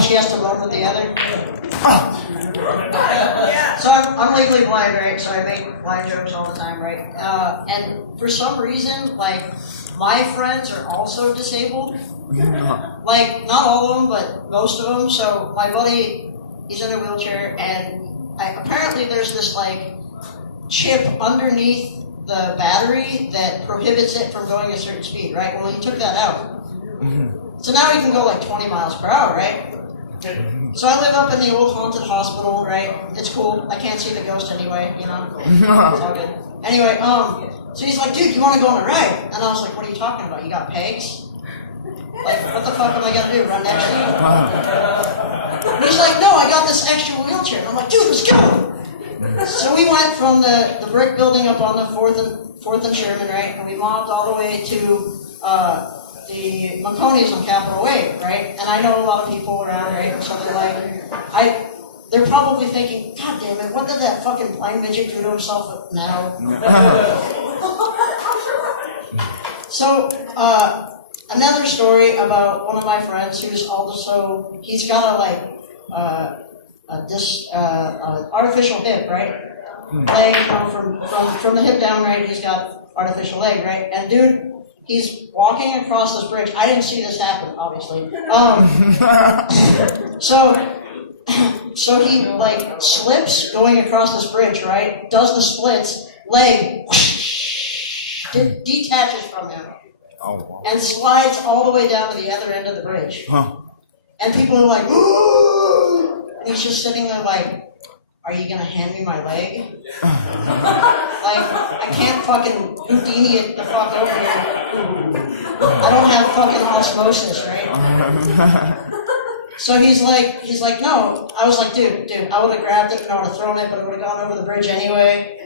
She has to run with the other. So I'm legally blind, right? So I make blind jokes all the time, right? And for some reason, like, my friends are also disabled. Like, not all of them, but most of them. So my buddy, he's in a wheelchair, and apparently there's this, like, chip underneath the battery that prohibits it from going a certain speed, right? Well, he took that out. So now he can go like 20 miles per hour, right? So I live up in the old haunted hospital, right? It's cool. I can't see the ghost anyway, you know? It's all good. Anyway, so he's like, dude, you want to go on a ride? And I was like, what are you talking about? You got pegs? Like, what the fuck am I going to do, run next to you? And he's like, no, I got this extra wheelchair. And I'm like, dude, let's go! So we went from the brick building up on the 4th and Sherman, right? And we mobbed all the way to the Maconies on Capitol Way, right? And I know a lot of people around, right? And so they're probably thinking, God damn it, what did that fucking blind midget do to himself now? So, another story about one of my friends who's also, he's got artificial hip, right? Leg, you know, from the hip down, right? He's got artificial leg, right? And dude, he's walking across this bridge. I didn't see this happen, obviously. So he like slips going across this bridge, right? Does the splits, leg detaches from him, and slides all the way down to the other end of the bridge. And people are like, ooh! And he's just sitting there like, are you gonna hand me my leg? Like, I can't fucking Houdini it the fuck over here. I don't have fucking osmosis, right? So he's like, no. I was like, dude, I would have grabbed it and I would have thrown it, but it would have gone over the bridge anyway.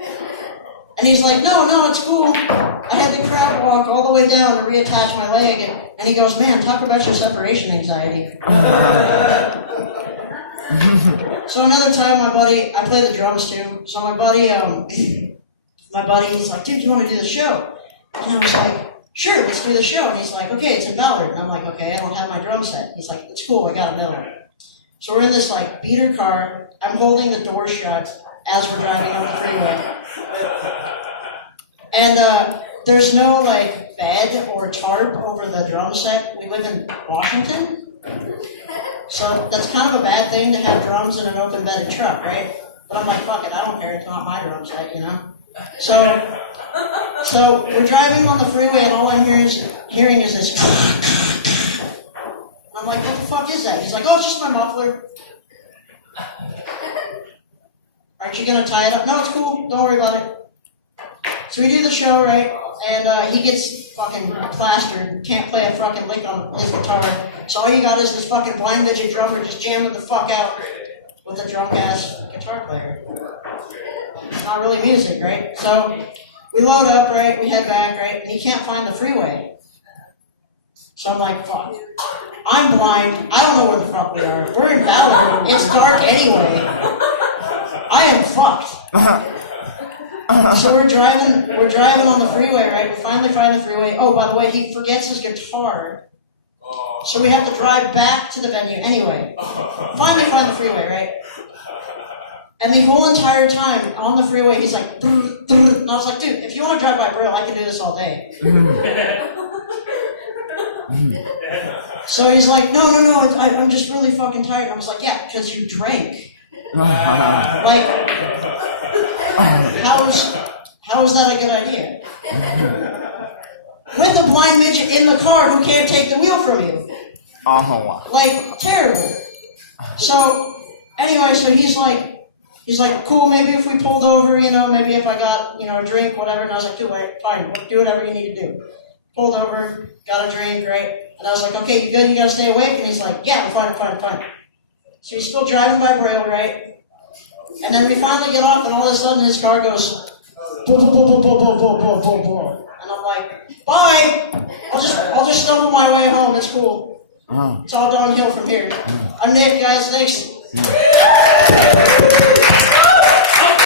And he's like, no, it's cool. I had to crab walk all the way down to reattach my leg. And he goes, man, talk about your separation anxiety. So another time, my buddy, I play the drums too. So my buddy, he's like, dude, you want to do the show? And I was like, sure, let's do the show. And he's like, okay, it's in Ballard. And I'm like, okay, I don't have my drum set. He's like, it's cool, I got a Miller. So we're in this like beater car. I'm holding the door shut as we're driving on the freeway. And there's no like bed or tarp over the drum set. We live in Washington. So that's kind of a bad thing to have drums in an open-bedded truck, right? But I'm like, fuck it, I don't care, it's not my drum set, you know? So we're driving on the freeway and all I'm hearing is this. And I'm like, what the fuck is that? He's like, oh, it's just my muffler. Aren't you gonna tie it up? No, it's cool, don't worry about it. So we do the show, right? And he gets fucking plastered, can't play a fucking lick on his guitar. So all you got is this fucking blind midget drummer just jamming the fuck out with a drunk-ass guitar player. It's not really music, right? So we load up, right? We head back, right? And he can't find the freeway. So I'm like, fuck. I'm blind. I don't know where the fuck we are. We're in Ballard. It's dark anyway. I am fucked. So we're driving on the freeway, right? We finally find the freeway. Oh, by the way, he forgets his guitar. So we have to drive back to the venue anyway. Finally find the freeway, right? And the whole entire time on the freeway, he's like, brr, brr. And I was like, dude, if you want to drive by Braille, I can do this all day. So he's like, no, I'm just really fucking tired. And I was like, yeah, because you drank. Like, how is that a good idea? With a blind midget in the car who can't take the wheel from you. Like, terrible. So, anyway, so he's like, cool, maybe if we pulled over, you know, maybe if I got, you know, a drink, whatever. And I was like, dude, wait, fine, do whatever you need to do. Pulled over, got a drink, right? And I was like, okay, you good? You gotta stay awake? And he's like, yeah, I'm fine. So he's still driving by Braille, right? And then we finally get off, and all of a sudden his car goes, and I'm like, bye! I'll just stumble my way home, it's cool. It's all downhill from here. I'm Nick, guys, thanks.